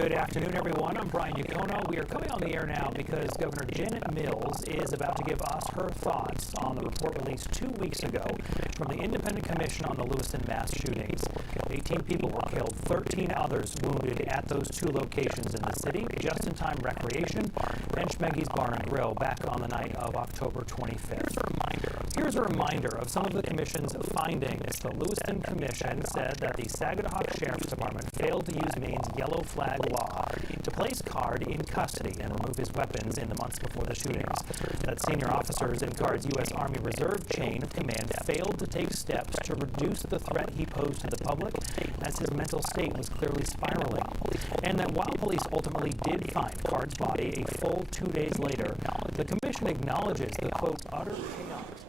Good afternoon, everyone. I'm Brian Yacono. We are coming on the air now because Governor Janet Mills is about to give us her thoughts on the report released 2 weeks ago from the Independent Commission on the Lewiston mass shootings. 18 people were killed, 13 others wounded at those two locations in the city, Just-in-Time Recreation and Schmeggy's Bar and Grill, back on the night of October 25th. Here's a reminder of some of the Commission's findings. The Lewiston Commission said that the Saginaw Sheriff's Department failed to use Maine's yellow flag law to place Card in custody and remove his weapons in the months before the shootings. That senior officers in Card's U.S. Army Reserve chain of command failed to take steps to reduce the threat he posed to the public, as his mental state was clearly spiraling. And that while police ultimately did find Card's body a full 2 days later, the Commission acknowledges the, quote, utter chaos.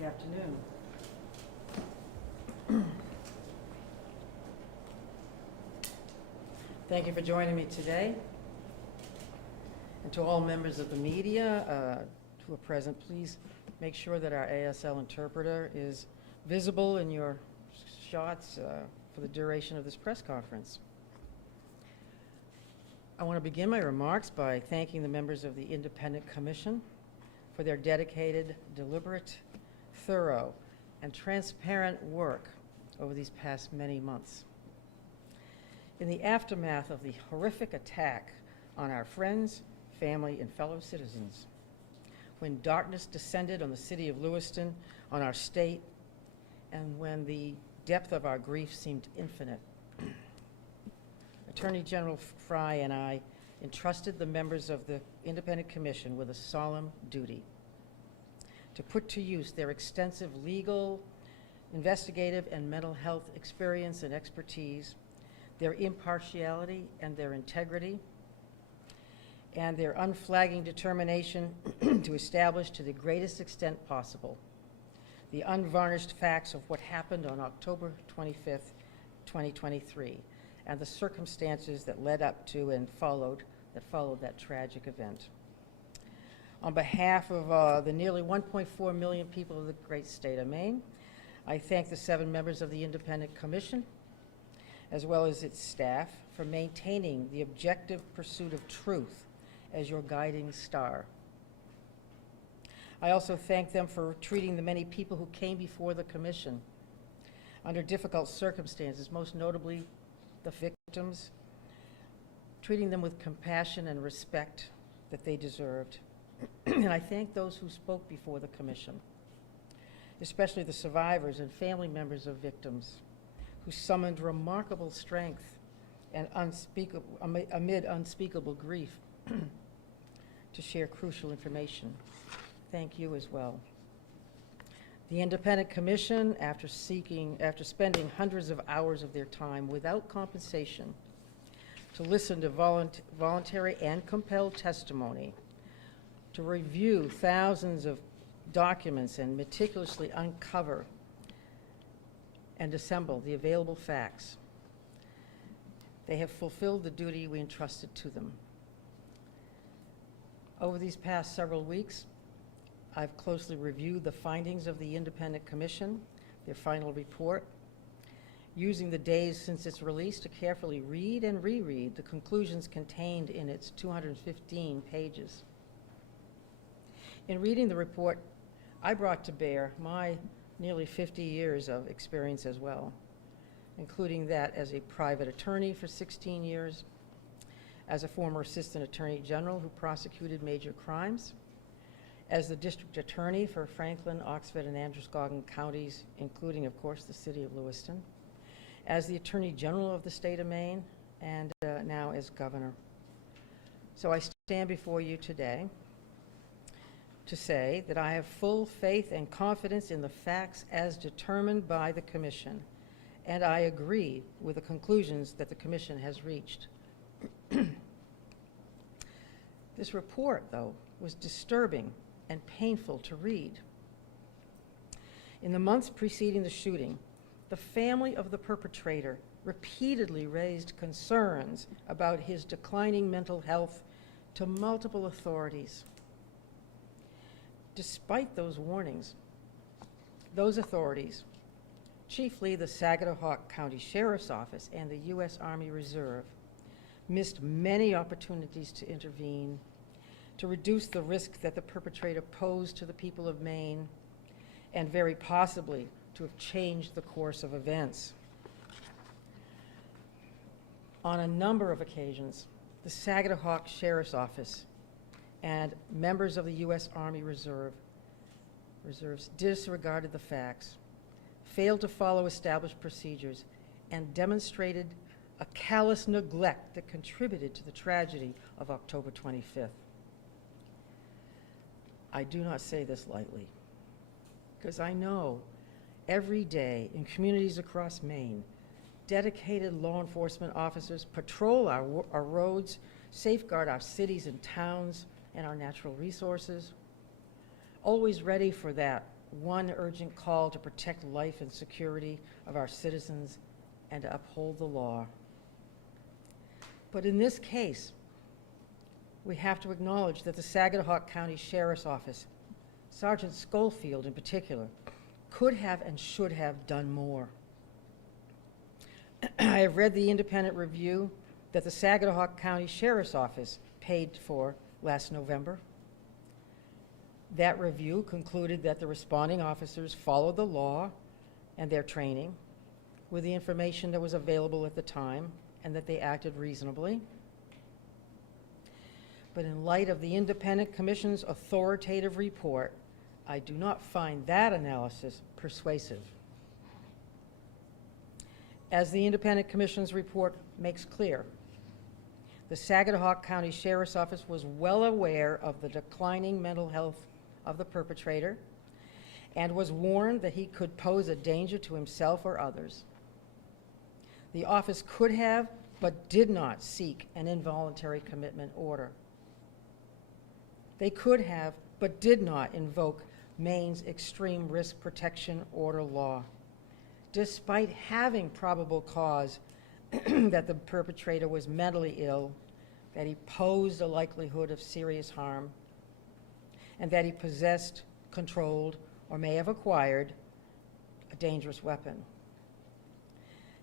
Good afternoon. Thank you for joining me today. And to all members of the media who are present, please make sure that our ASL interpreter is visible in your shots for the duration of this press conference. I want to begin my remarks by thanking the members of the Independent Commission for their dedicated, deliberate, thorough, and transparent work over these past many months. In the aftermath of the horrific attack on our friends, family, and fellow citizens, when darkness descended on the city of Lewiston, on our state, and when the depth of our grief seemed infinite, Attorney General Fry and I entrusted the members of the Independent Commission with a solemn duty to put to use their extensive legal, investigative, and mental health experience and expertise, their impartiality and their integrity, and their unflagging determination to establish to the greatest extent possible the unvarnished facts of what happened on October 25th, 2023, and the circumstances that led up to and followed that tragic event. On behalf of the nearly 1.4 million people of the great state of Maine, I thank the 7 members of the Independent Commission, as well as its staff, for maintaining the objective pursuit of truth as your guiding star. I also thank them for treating the many people who came before the Commission under difficult circumstances, most notably the victims, treating them with compassion and respect that they deserved. And I thank those who spoke before the Commission, especially the survivors and family members of victims, who summoned remarkable strength and amid unspeakable grief to share crucial information. Thank you as well. The Independent Commission, after spending hundreds of hours of their time without compensation to listen to voluntary and compelled testimony, to review thousands of documents and meticulously uncover and assemble the available facts, they have fulfilled the duty we entrusted to them. Over these past several weeks, I've closely reviewed the findings of the Independent Commission, their final report, using the days since its release to carefully read and reread the conclusions contained in its 215 pages. In reading the report, I brought to bear my nearly 50 years of experience as well, including that as a private attorney for 16 years, as a former assistant attorney general who prosecuted major crimes, as the district attorney for Franklin, Oxford, and Androscoggin counties, including, of course, the city of Lewiston, as the attorney general of the state of Maine, and now as governor. So I stand before you today to say that I have full faith and confidence in the facts as determined by the Commission, and I agree with the conclusions that the Commission has reached. This report, though, was disturbing and painful to read. In the months preceding the shooting, the family of the perpetrator repeatedly raised concerns about his declining mental health to multiple authorities. Despite those warnings, those authorities, chiefly the Saginaw County Sheriff's Office and the U.S. Army Reserve, missed many opportunities to intervene, to reduce the risk that the perpetrator posed to the people of Maine, and very possibly to have changed the course of events. On a number of occasions, the Saginaw Sheriff's Office and members of the U.S. Army Reserves disregarded the facts, failed to follow established procedures, and demonstrated a callous neglect that contributed to the tragedy of October 25th. I do not say this lightly, because I know every day in communities across Maine, dedicated law enforcement officers patrol our roads, safeguard our cities and towns and our natural resources, always ready for that one urgent call to protect life and security of our citizens and to uphold the law. But in this case, we have to acknowledge that the Saginaw County Sheriff's Office Sergeant Schofield in particular could have and should have done more. I have read the independent review that the Saginaw County Sheriff's Office paid for last November. That review concluded that the responding officers followed the law and their training with the information that was available at the time, and that they acted reasonably. But in light of the Independent Commission's authoritative report, I do not find that analysis persuasive. As the Independent Commission's report makes clear, the Saginaw County Sheriff's Office was well aware of the declining mental health of the perpetrator and was warned that he could pose a danger to himself or others. The office could have, but did not seek an involuntary commitment order. They could have, but did not invoke Maine's extreme risk protection order law, despite having probable cause that the perpetrator was mentally ill, that he posed a likelihood of serious harm, and that he possessed, controlled, or may have acquired a dangerous weapon.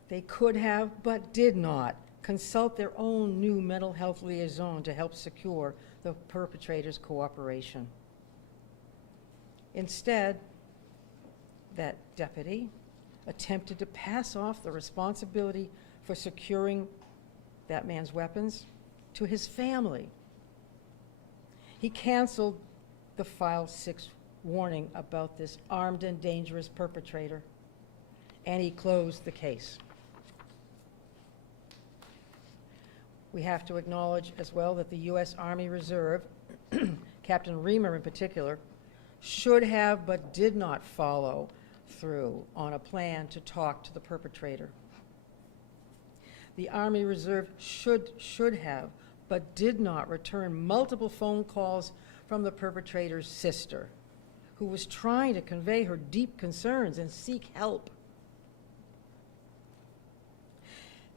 They could have, but did not, consult their own new mental health liaison to help secure the perpetrator's cooperation. Instead, that deputy attempted to pass off the responsibility for securing that man's weapons to his family. He canceled the File 6 warning about this armed and dangerous perpetrator, and he closed the case. We have to acknowledge as well that the U.S. Army Reserve, Captain Reamer in particular, should have but did not follow through on a plan to talk to the perpetrator. The Army Reserve should have but did not return multiple phone calls from the perpetrator's sister, who was trying to convey her deep concerns and seek help.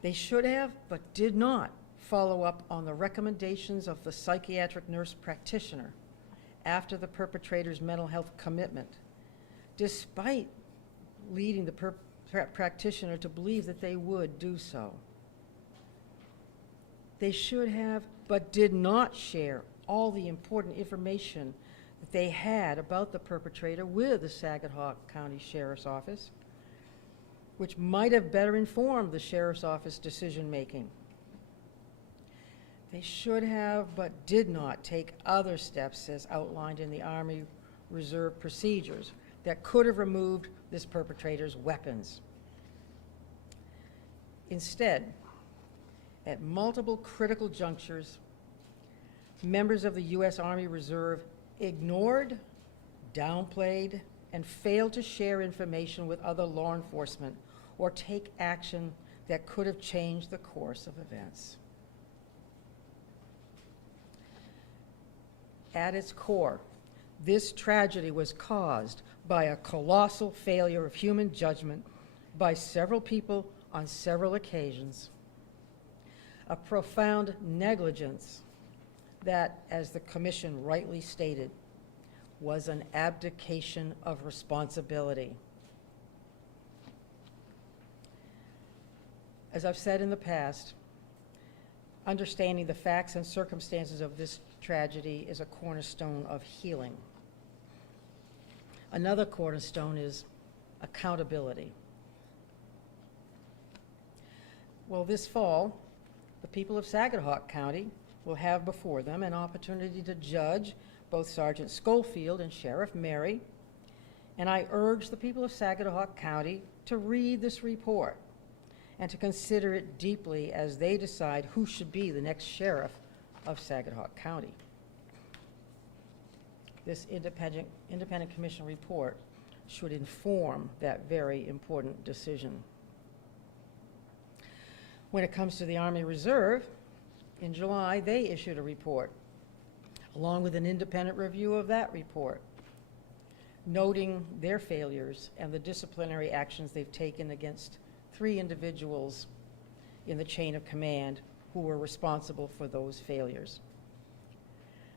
They should have but did not follow up on the recommendations of the psychiatric nurse practitioner after the perpetrator's mental health commitment, despite leading the practitioner to believe that they would do so. They should have, but did not share all the important information that they had about the perpetrator with the Saginaw County Sheriff's Office, which might have better informed the Sheriff's Office decision-making. They should have, but did not take other steps as outlined in the Army Reserve procedures that could have removed this perpetrator's weapons. Instead, at multiple critical junctures, members of the U.S. Army Reserve ignored, downplayed, and failed to share information with other law enforcement or take action that could have changed the course of events. At its core, this tragedy was caused by a colossal failure of human judgment by several people on several occasions, a profound negligence that, as the Commission rightly stated, was an abdication of responsibility. As I've said in the past, understanding the facts and circumstances of this tragedy is a cornerstone of healing. Another cornerstone is accountability. Well, this fall, the people of Saginaw County will have before them an opportunity to judge both Sergeant Schofield and Sheriff Mary, and I urge the people of Saginaw County to read this report and to consider it deeply as they decide who should be the next sheriff of Saginaw County. This independent commission report should inform that very important decision. When it comes to the Army Reserve, in July, they issued a report, along with an independent review of that report, noting their failures and the disciplinary actions they've taken against 3 individuals in the chain of command who were responsible for those failures.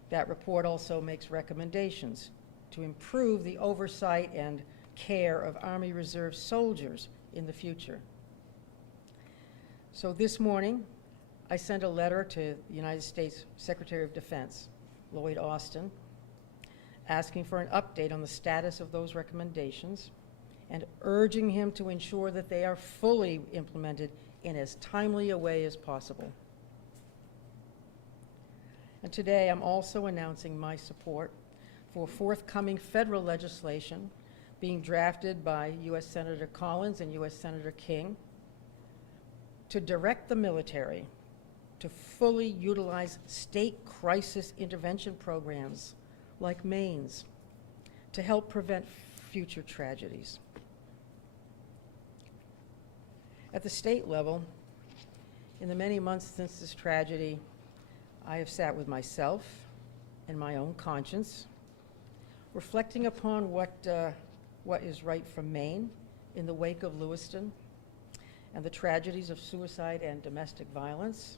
That report also makes recommendations to improve the oversight and care of Army Reserve soldiers in the future. So this morning, I sent a letter to the United States Secretary of Defense, Lloyd Austin, asking for an update on the status of those recommendations and urging him to ensure that they are fully implemented in as timely a way as possible. And today, I'm also announcing my support for forthcoming federal legislation being drafted by U.S. Senator Collins and U.S. Senator King to direct the military to fully utilize state crisis intervention programs like Maine's to help prevent future tragedies. At the state level, in the many months since this tragedy, I have sat with myself and my own conscience, reflecting upon what is right for Maine in the wake of Lewiston and the tragedies of suicide and domestic violence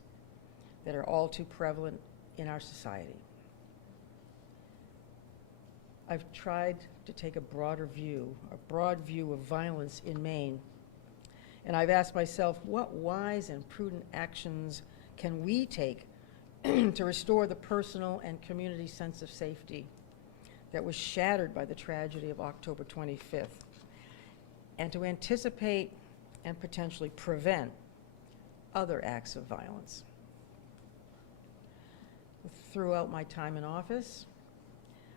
that are all too prevalent in our society. I've tried to take a broad view of violence in Maine, and I've asked myself, what wise and prudent actions can we take to restore the personal and community sense of safety that was shattered by the tragedy of October 25th, and to anticipate and potentially prevent other acts of violence? Throughout my time in office,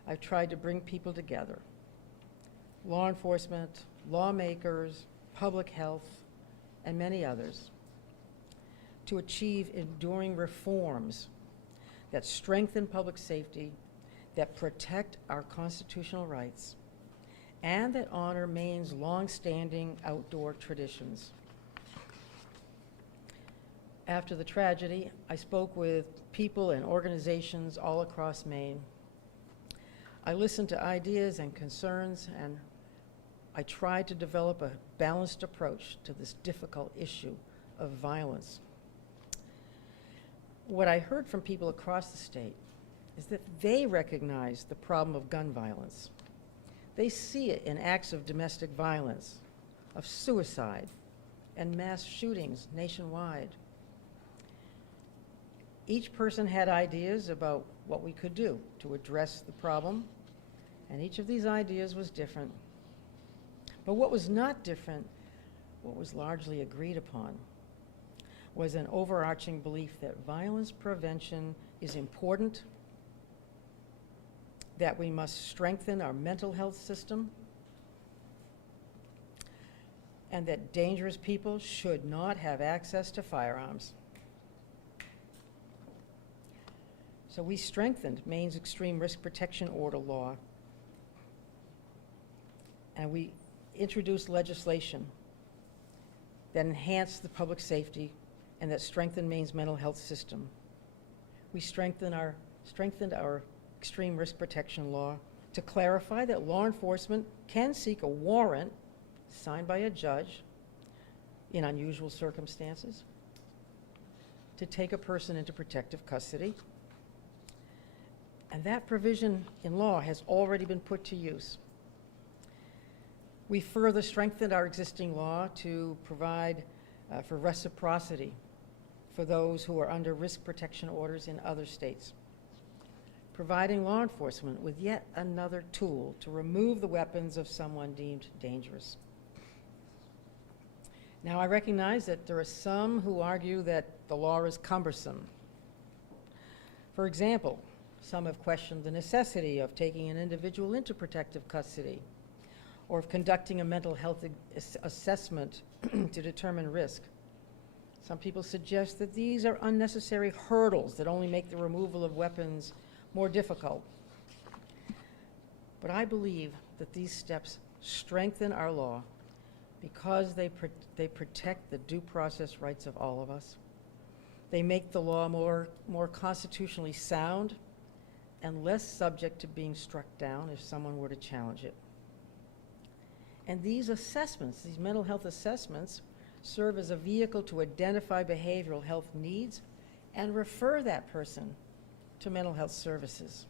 I've tried to bring people together, law enforcement, lawmakers, public health, and many others, to achieve enduring reforms that strengthen public safety, that protect our constitutional rights, and that honor Maine's long-standing outdoor traditions. After the tragedy, I spoke with people and organizations all across Maine. I listened to ideas and concerns, and I tried to develop a balanced approach to this difficult issue of violence. What I heard from people across the state is that they recognize the problem of gun violence. They see it in acts of domestic violence, of suicide, and mass shootings nationwide. Each person had ideas about what we could do to address the problem, and each of these ideas was different. But what was not different, what was largely agreed upon, was an overarching belief that violence prevention is important, that we must strengthen our mental health system, and that dangerous people should not have access to firearms. So we strengthened Maine's Extreme Risk Protection Order law, and we introduced legislation that enhanced the public safety and that strengthened Maine's mental health system. We strengthened our extreme risk protection law to clarify that law enforcement can seek a warrant signed by a judge in unusual circumstances to take a person into protective custody. And that provision in law has already been put to use. We further strengthened our existing law to provide for reciprocity for those who are under risk protection orders in other states, providing law enforcement with yet another tool to remove the weapons of someone deemed dangerous. Now, I recognize that there are some who argue that the law is cumbersome. For example, some have questioned the necessity of taking an individual into protective custody or of conducting a mental health assessment to determine risk. Some people suggest that these are unnecessary hurdles that only make the removal of weapons more difficult. But I believe that these steps strengthen our law because they protect the due process rights of all of us. They make the law more constitutionally sound and less subject to being struck down if someone were to challenge it. And these assessments, these mental health assessments, serve as a vehicle to identify behavioral health needs and refer that person to mental health services.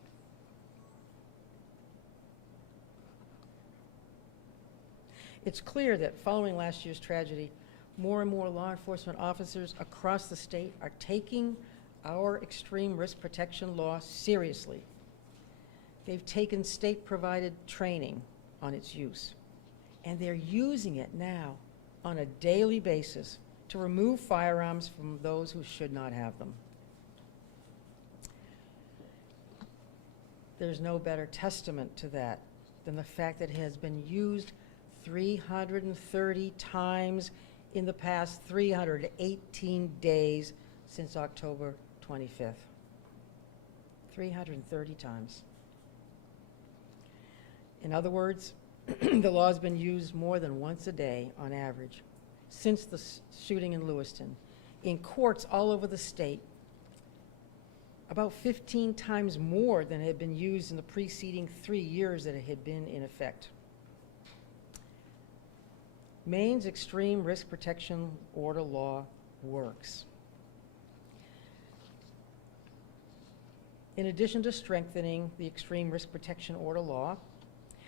It's clear that following last year's tragedy, more and more law enforcement officers across the state are taking our extreme risk protection law seriously. They've taken state-provided training on its use, and they're using it now on a daily basis to remove firearms from those who should not have them. There's no better testament to that than the fact that it has been used 330 times in the past 318 days since October 25th. 330 times. In other words, the law has been used more than once a day on average since the shooting in Lewiston, in courts all over the state, about 15 times more than it had been used in the preceding 3 years that it had been in effect. Maine's extreme risk protection order law works. In addition to strengthening the extreme risk protection order law,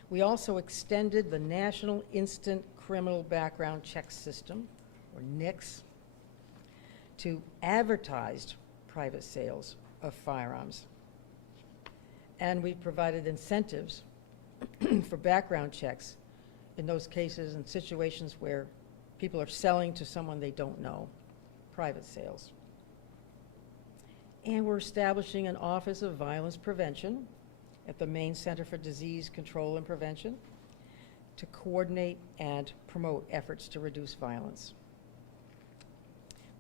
we also extended the National Instant Criminal Background Check System, or NICS, to advertised private sales of firearms. And we provided incentives for background checks in those cases and situations where people are selling to someone they don't know, private sales. And we're establishing an Office of Violence Prevention at the Maine Center for Disease Control and Prevention to coordinate and promote efforts to reduce violence.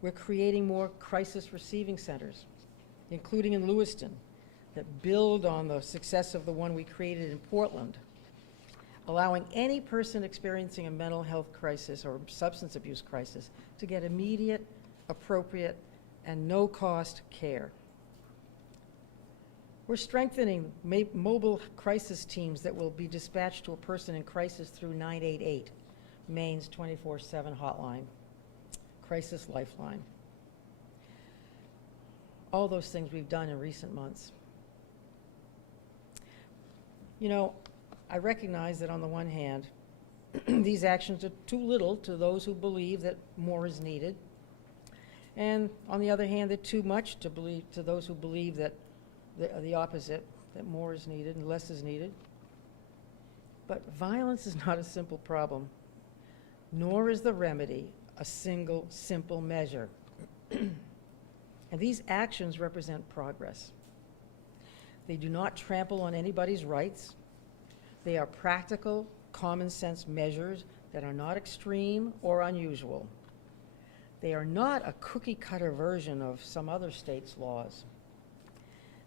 We're creating more crisis receiving centers, including in Lewiston, that build on the success of the one we created in Portland, allowing any person experiencing a mental health crisis or substance abuse crisis to get immediate, appropriate, and no-cost care. We're strengthening mobile crisis teams that will be dispatched to a person in crisis through 988, Maine's 24/7 hotline, crisis lifeline. All those things we've done in recent months. You know, I recognize that on the one hand, these actions are too little to those who believe that more is needed. And on the other hand, they're too much to those who believe that the opposite, that more is needed and less is needed. But violence is not a simple problem, nor is the remedy a single, simple measure. And these actions represent progress. They do not trample on anybody's rights. They are practical, common sense measures that are not extreme or unusual. They are not a cookie-cutter version of some other state's laws.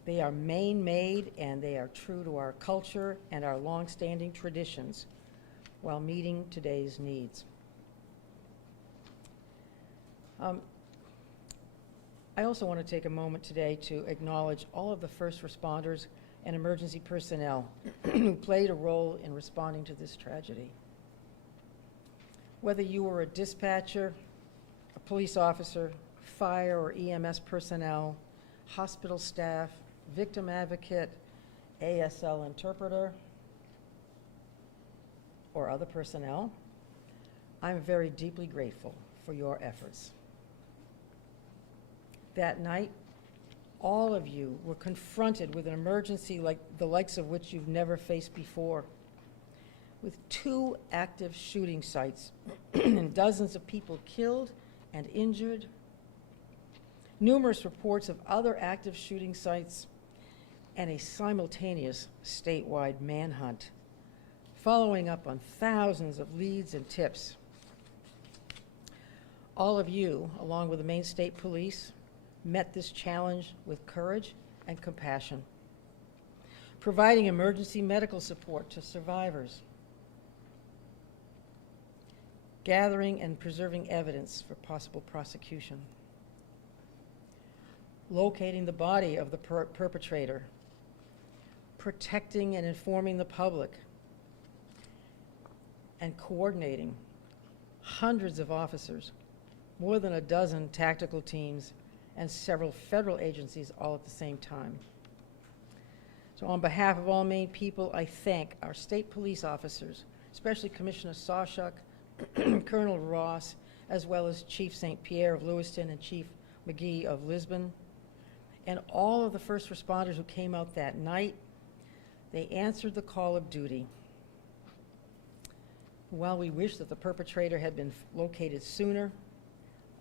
They are Maine-made, and they are true to our culture and our long-standing traditions while meeting today's needs. I also want to take a moment today to acknowledge all of the first responders and emergency personnel who played a role in responding to this tragedy. Whether you were a dispatcher, a police officer, fire or EMS personnel, hospital staff, victim advocate, ASL interpreter, or other personnel, I'm very deeply grateful for your efforts. That night, all of you were confronted with an emergency like the likes of which you've never faced before, with 2 active shooting sites and dozens of people killed and injured, numerous reports of other active shooting sites, and a simultaneous statewide manhunt, following up on thousands of leads and tips. All of you, along with the Maine State Police, met this challenge with courage and compassion, providing emergency medical support to survivors, gathering and preserving evidence for possible prosecution, locating the body of the perpetrator, protecting and informing the public, and coordinating hundreds of officers, more than a dozen tactical teams, and several federal agencies all at the same time. So on behalf of all Maine people, I thank our state police officers, especially Commissioner Sawchuk, Colonel Ross, as well as Chief St. Pierre of Lewiston and Chief McGee of Lisbon, and all of the first responders who came out that night. They answered the call of duty. While we wish that the perpetrator had been located sooner,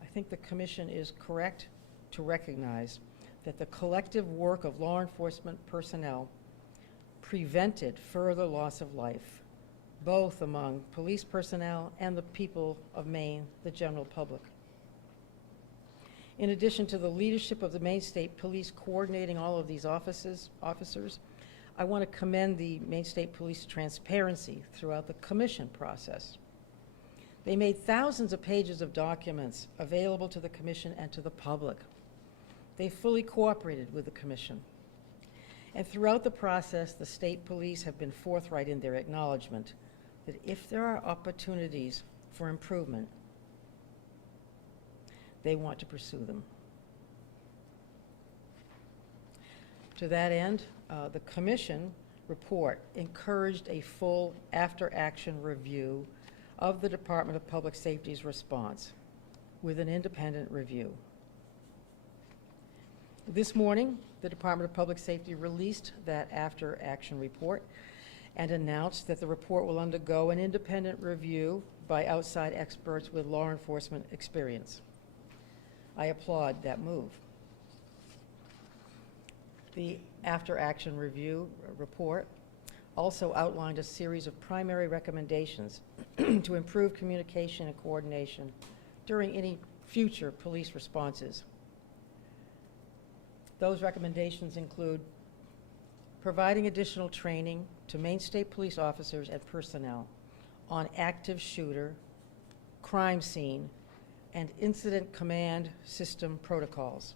I think the Commission is correct to recognize that the collective work of law enforcement personnel prevented further loss of life, both among police personnel and the people of Maine, the general public. In addition to the leadership of the Maine State Police coordinating all of these officers, I want to commend the Maine State Police transparency throughout the commission process. They made thousands of pages of documents available to the commission and to the public. They fully cooperated with the commission. And throughout the process, the state police have been forthright in their acknowledgement that if there are opportunities for improvement, they want to pursue them. To that end, the commission report encouraged a full after-action review of the Department of Public Safety's response with an independent review. This morning, the Department of Public Safety released that after-action report and announced that the report will undergo an independent review by outside experts with law enforcement experience. I applaud that move. The after-action review report also outlined a series of primary recommendations to improve communication and coordination during any future police responses. Those recommendations include providing additional training to Maine State Police officers and personnel on active shooter, crime scene, and incident command system protocols.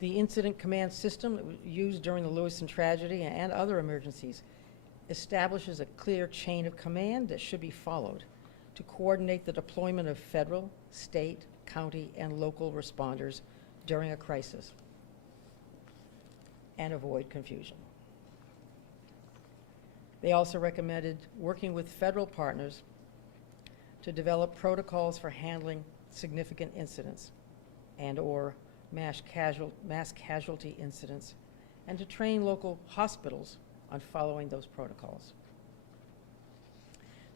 The incident command system that was used during the Lewiston tragedy and other emergencies establishes a clear chain of command that should be followed to coordinate the deployment of federal, state, county, and local responders during a crisis and avoid confusion. They also recommended working with federal partners to develop protocols for handling significant incidents and/or mass casualty incidents, and to train local hospitals on following those protocols.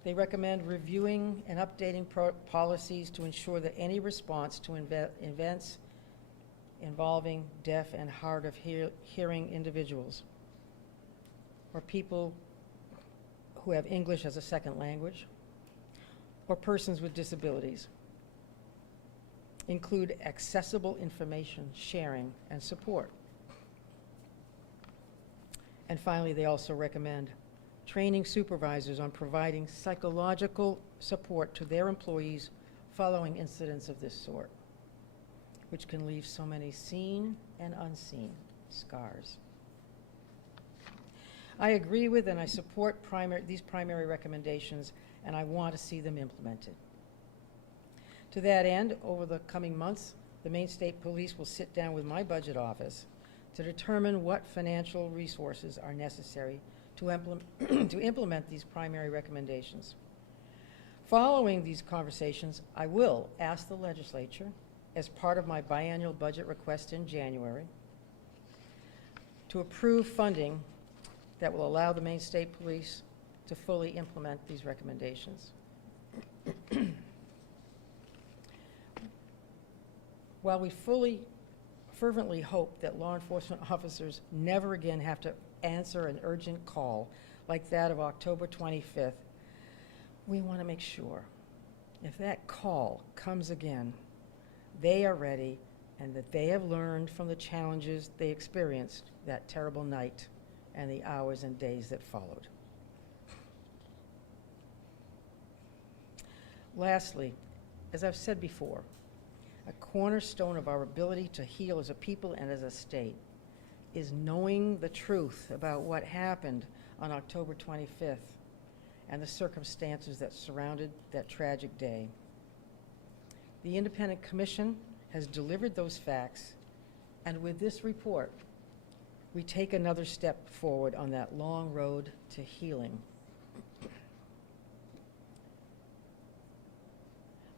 They recommend reviewing and updating policies to ensure that any response to events involving deaf and hard of hearing individuals or people who have English as a second language or persons with disabilities include accessible information sharing and support. And finally, they also recommend training supervisors on providing psychological support to their employees following incidents of this sort, which can leave so many seen and unseen scars. I agree with and I support these primary recommendations, and I want to see them implemented. To that end, over the coming months, the Maine State Police will sit down with my budget office to determine what financial resources are necessary to implement these primary recommendations. Following these conversations, I will ask the legislature, as part of my biannual budget request in January, to approve funding that will allow the Maine State Police to fully implement these recommendations. While we fervently hope that law enforcement officers never again have to answer an urgent call like that of October 25th, we want to make sure if that call comes again, they are ready and that they have learned from the challenges they experienced that terrible night and the hours and days that followed. Lastly, as I've said before, a cornerstone of our ability to heal as a people and as a state is knowing the truth about what happened on October 25th and the circumstances that surrounded that tragic day. The Independent Commission has delivered those facts, and with this report, we take another step forward on that long road to healing.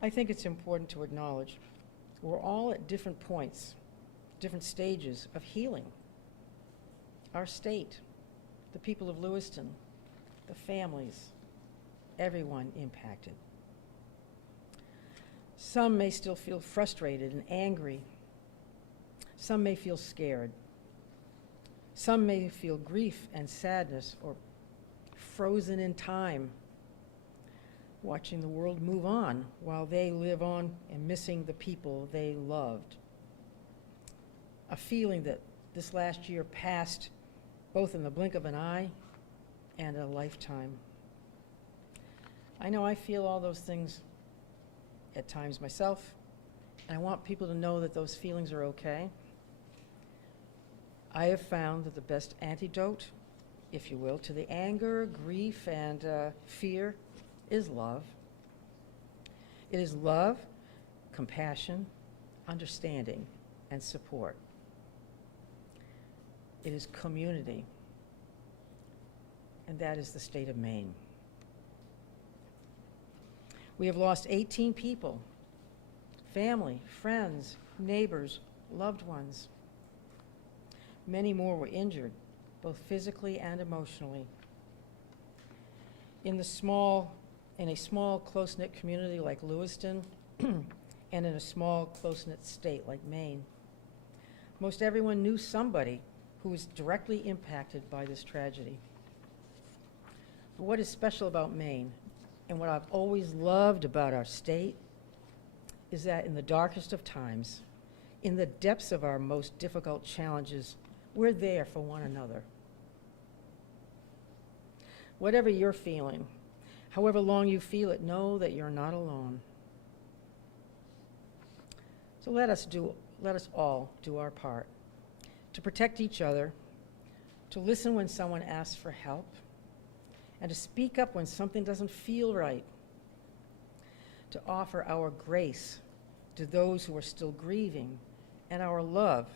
I think it's important to acknowledge we're all at different points, different stages of healing. Our state, the people of Lewiston, the families, everyone impacted. Some may still feel frustrated and angry. Some may feel scared. Some may feel grief and sadness or frozen in time, watching the world move on while they live on and missing the people they loved. A feeling that this last year passed both in the blink of an eye and a lifetime. I know I feel all those things at times myself, and I want people to know that those feelings are okay. I have found that the best antidote, if you will, to the anger, grief, and fear is love. It is love, compassion, understanding, and support. It is community, and that is the state of Maine. We have lost 18 people, family, friends, neighbors, loved ones. Many more were injured, both physically and emotionally. In a small, close-knit community like Lewiston, and in a small, close-knit state like Maine, most everyone knew somebody who was directly impacted by this tragedy. But what is special about Maine, and what I've always loved about our state, is that in the darkest of times, in the depths of our most difficult challenges, we're there for one another. Whatever you're feeling, however long you feel it, know that you're not alone. So let us all do our part to protect each other, to listen when someone asks for help, and to speak up when something doesn't feel right, to offer our grace to those who are still grieving, and our love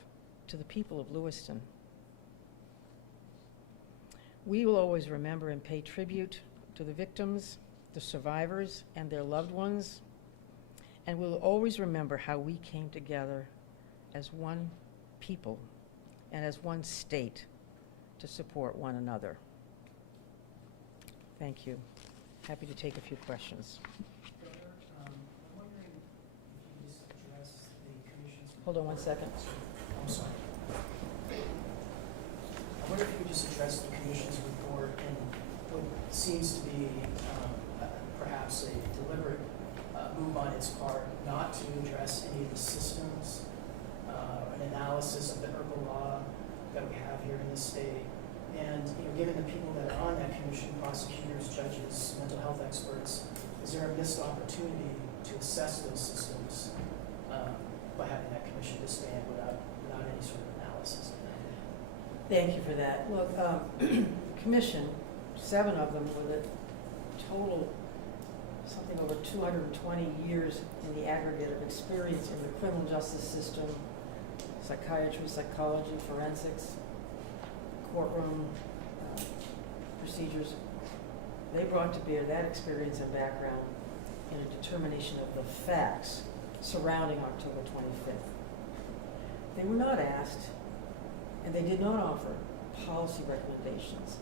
to the people of Lewiston. We will always remember and pay tribute to the victims, the survivors, and their loved ones, and we'll always remember how we came together as one people and as one state to support one another. Thank you. Happy to take a few questions. Governor, I'm wondering if you just address the commission's... Hold on one second. I'm sorry. I wonder if you could just address the commission's report and what seems to be perhaps a deliberate move on its part not to address any of the systems, an analysis of the herbal law that we have here in the state. And given the people that are on that commission, prosecutors, judges, mental health experts, is there a missed opportunity to assess those systems by having that commission disband without any sort of analysis? Thank you for that. Look, commission, 7 of them with a total something over 220 years in the aggregate of experience in the criminal justice system, psychiatry, psychology, forensics, courtroom procedures. They brought to bear that experience and background in a determination of the facts surrounding October 25th. They were not asked, and they did not offer policy recommendations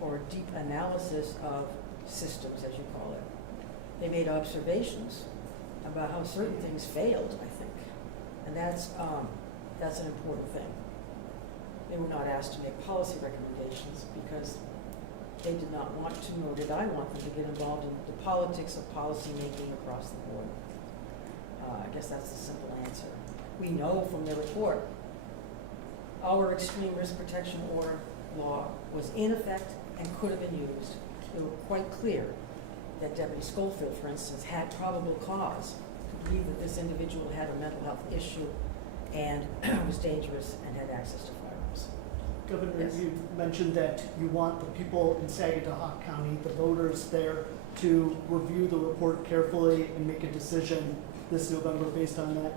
or a deep analysis of systems, as you call it. They made observations about how certain things failed, I think, and that's an important thing. They were not asked to make policy recommendations because they did not want to, nor did I want them to get involved in the politics of policy making across the board. I guess that's the simple answer. We know from their report our extreme risk protection order law was in effect and could have been used. They were quite clear that Deputy Schofield, for instance, had probable cause to believe that this individual had a mental health issue and was dangerous and had access to firearms. Governor, Yes. you mentioned that you want the people in Saginaw County, the voters there, to review the report carefully and make a decision this November based on that.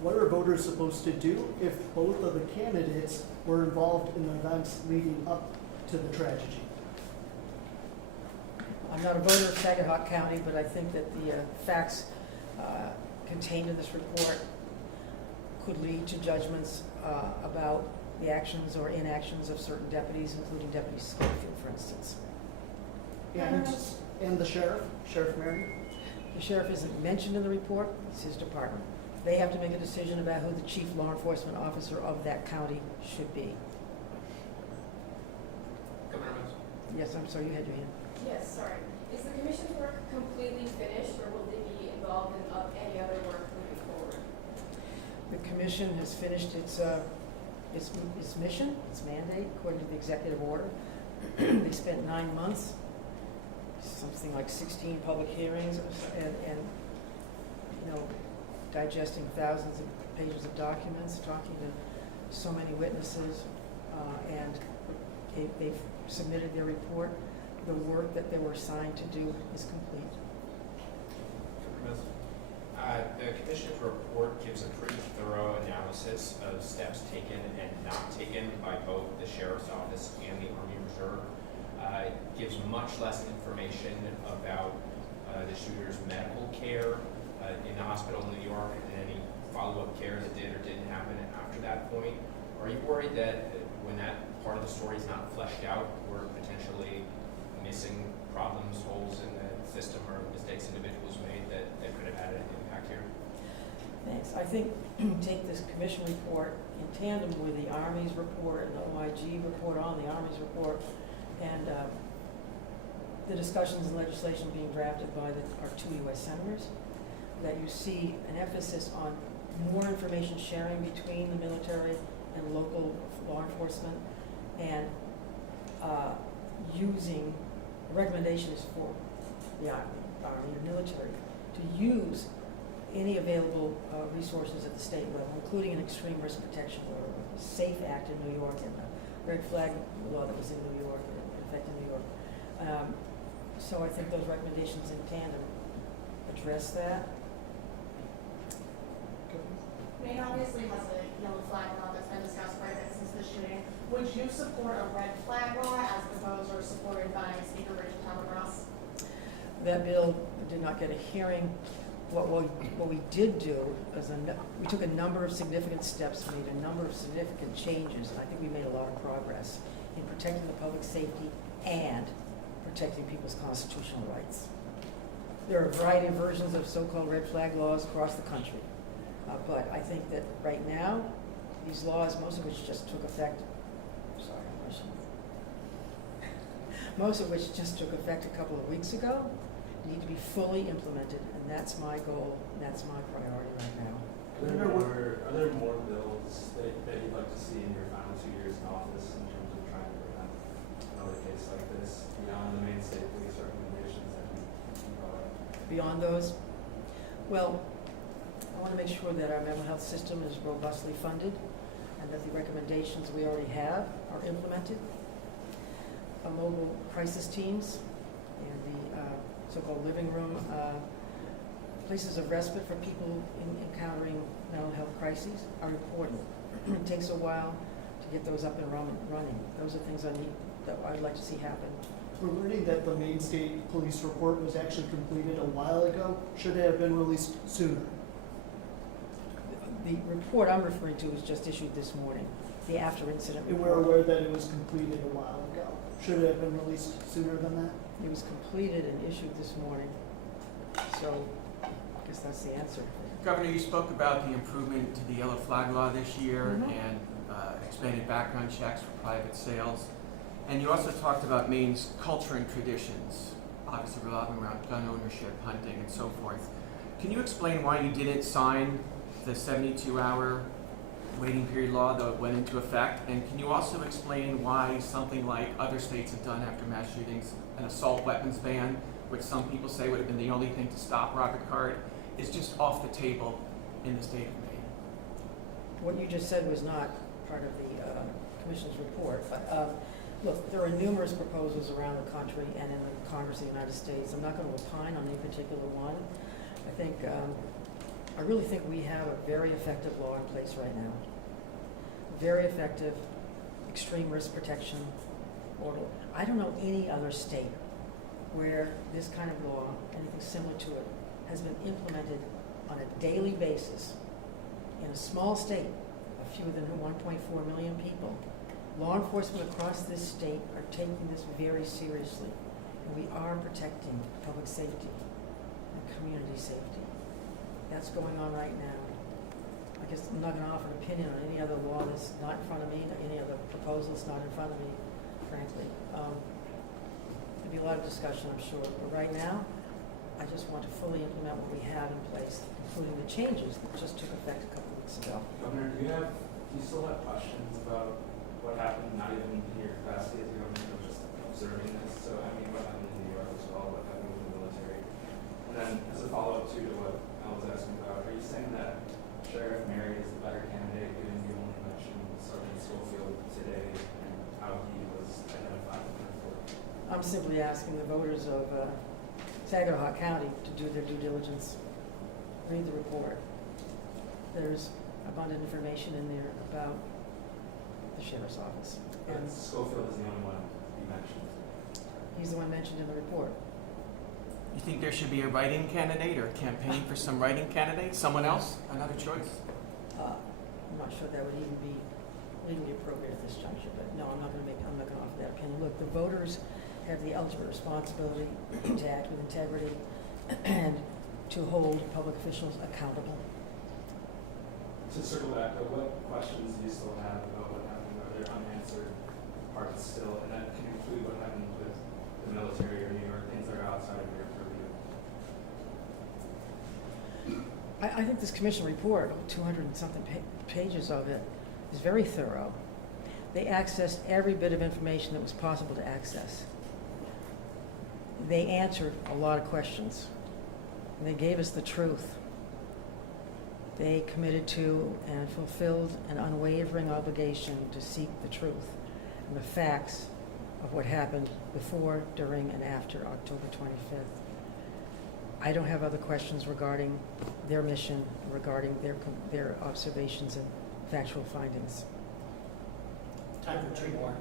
what are voters supposed to do if both of the candidates were involved in the events leading up to the tragedy? I'm not a voter of Saginaw County, but I think that the facts contained in this report could lead to judgments about the actions or inactions of certain deputies, including Deputy Schofield, for instance. And the sheriff, Sheriff Marion? The sheriff isn't mentioned in the report, it's his department. They have to make a decision about who the chief law enforcement officer of that county should be. Yes, I'm sorry, you had your hand. Yes, sorry. Is the commission's work completely finished, or will they be involved in any other work moving forward? The commission has finished its mission, its mandate, according to the executive order. They spent 9 months, something like 16 public hearings, and digesting thousands of pages of documents, talking to so many witnesses, and they've submitted their report. The work that they were assigned to do is complete. The Commission's report gives a pretty thorough analysis of steps taken and not taken by both the Sheriff's Office and the Army Reserve. It gives much less information about the shooter's medical care in the hospital in New York and any follow-up care that did or didn't happen after that point. Are you worried that when that part of the story is not fleshed out, we're potentially missing problems, holes in the system, or mistakes individuals made that could have had an impact here? Thanks. I think take this commission report in tandem with the Army's report and the OIG report on the Army's report, and the discussions and legislation being drafted by our 2 U.S. senators, that you see an emphasis on more information sharing between the military and local law enforcement, and using recommendations for the Army and military to use any available resources at the state level, including an extreme risk protection order, SAFE Act in New York, and the red flag law that was in New York, in effect in New York. So I think those recommendations in tandem address that. Maine obviously has a yellow flag law that's been discussed quite a bit since the shooting. Would you support a red flag law as proposed or supported by Speaker Richard Talabras? That bill did not get a hearing. What we did do is we took a number of significant steps, made a number of significant changes, and I think we made a lot of progress in protecting the public safety and protecting people's constitutional rights. There are a variety of versions of so-called red flag laws across the country, but I think that right now, these laws, most of which just took effect, most of which just took effect a couple of weeks ago, need to be fully implemented, and that's my goal, and that's my priority right now. Are there more bills that you'd like to see in your final 2 years in office in terms of trying to prevent another case like this beyond the main state police recommendations that you brought up? Beyond those, well, I want to make sure that our mental health system is robustly funded and that the recommendations we already have are implemented. Mobile crisis teams and the so-called living room places of respite for people encountering mental health crises are important. It takes a while to get those up and running. Those are things that I'd like to see happen. We're learning that the Maine State Police report was actually completed a while ago. Should it have been released sooner? The report I'm referring to was just issued this morning, the after-incident And report. we're aware that it was completed a while ago. Should it have been released sooner than that? It was completed and issued this morning, so I guess that's the answer. Governor, you spoke about the improvement to the yellow flag law this year Mhm. and expanded background checks for private sales. And you also talked about Maine's culture and traditions, obviously revolving around gun ownership, hunting, and so forth. Can you explain why you didn't sign the 72-hour waiting period law that went into effect? And can you also explain why something like other states have done after mass shootings, an assault weapons ban, which some people say would have been the only thing to stop Robert Card, is just off the table in the state of Maine? What you just said was not part of the Commission's report, but look, there are numerous proposals around the country and in the Congress of the United States. I'm not going to opine on any particular one. I think I really think we have a very effective law in place right now. Very effective, extreme risk protection order. I don't know any other state where this kind of law, anything similar to it, has been implemented on a daily basis. In a small state of fewer than 1.4 million people, law enforcement across this state are taking this very seriously, and we are protecting public safety and community safety. That's going on right now. I guess I'm not going to offer an opinion on any other law that's not in front of me, any other proposal that's not in front of me, frankly. There'll be a lot of discussion, I'm sure, but right now, I just want to fully implement what we have in place, including the changes that just took effect a couple of weeks ago. Governor, do you still have questions about what happened, not even in your capacity as governor, but just observing this? So, I mean, what happened in New York as well, what happened with the military? And then, as a follow-up to what I was asking about, are you saying that Sheriff Mary is the better candidate, given you only mentioned Sergeant Schofield today and how he was identified in the report? I'm simply asking the voters of Saginaw County to do their due diligence, read the report. There's abundant information in there about the sheriff's office. And Schofield is the only one you mentioned. He's the one mentioned in the report. You think there should be a write-in candidate or a campaign for some write-in candidate? Someone else? Another choice? I'm not sure that would even be legally appropriate at this juncture, but no, I'm not going to offer that opinion. Look, the voters have the ultimate responsibility to act with integrity and to hold public officials accountable. To circle back, what questions do you still have about what happened? Are there unanswered parts still? And that can include what happened with the military or New York, things that are outside of your purview. I think this commission report, 200 and something pages of it, is very thorough. They accessed every bit of information that was possible to access. They answered a lot of questions. And they gave us the truth. They committed to and fulfilled an unwavering obligation to seek the truth and the facts of what happened before, during, and after October 25th. I don't have other questions regarding their mission, regarding their observations and factual findings. Time for two more.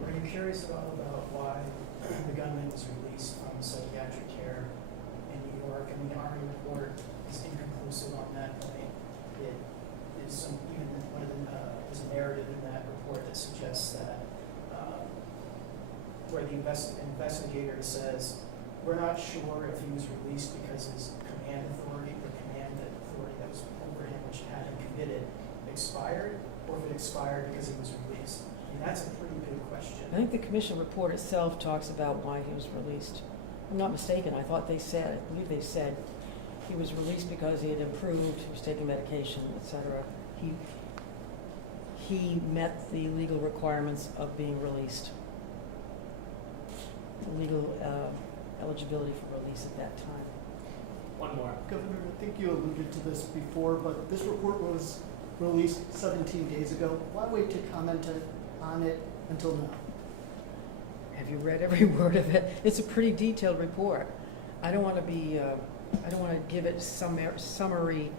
Were you curious at all about why the gunman was released from psychiatric care in New York? I mean, the Army report is inconclusive on that point. It is there's a narrative in that report that suggests that where the investigator says, we're not sure if he was released because his command authority or command authority that was over him, which had him committed, expired, or if it expired because he was released. I mean, that's a pretty big question. I think the commission report itself talks about why he was released. I'm not mistaken. I believe they said he was released because he had improved, he was taking medication, etc. He met the legal requirements of being released. The legal eligibility for release at that time. One more. Governor, I think you alluded to this before, but this report was released 17 days ago. Why wait to comment on it until now? Have you read every word of it? It's a pretty detailed report. I don't want to give it summary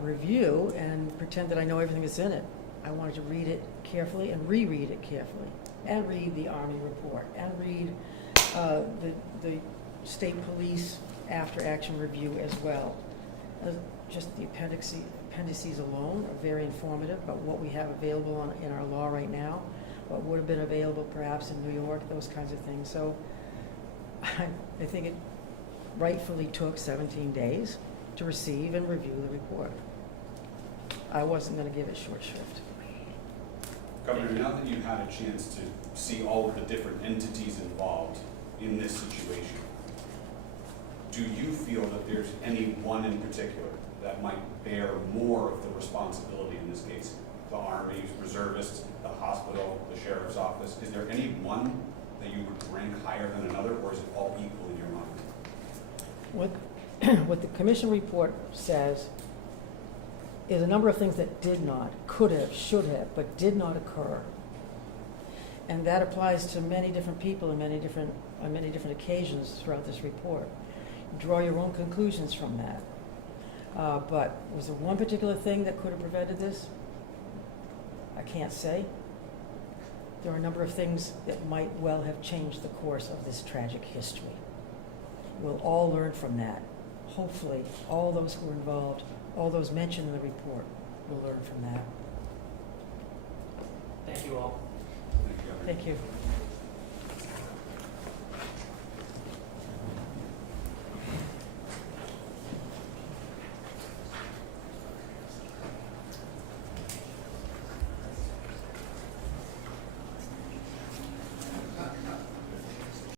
review and pretend that I know everything that's in it. I wanted to read it carefully and reread it carefully, and read the Army report, and read the state police after-action review as well. Just the appendices alone are very informative about what we have available in our law right now, what would have been available perhaps in New York, those kinds of things. So I think it rightfully took 17 days to receive and review the report. I wasn't going to give it short shrift. Governor, now that you've had a chance to see all of the different entities involved in this situation, do you feel that there's any one in particular that might bear more of the responsibility in this case? The Army, reservists, the hospital, the sheriff's office. Is there any one that you would rank higher than another, or is it all equal in your mind? What the commission report says is a number of things that did not, could have, should have, but did not occur. And that applies to many different people on many different occasions throughout this report. Draw your own conclusions from that. But was there one particular thing that could have prevented this? I can't say. There are a number of things that might well have changed the course of this tragic history. We'll all learn from that. Hopefully, all those who were involved, all those mentioned in the report, will learn from that. Thank you all. Thank you. Thank you.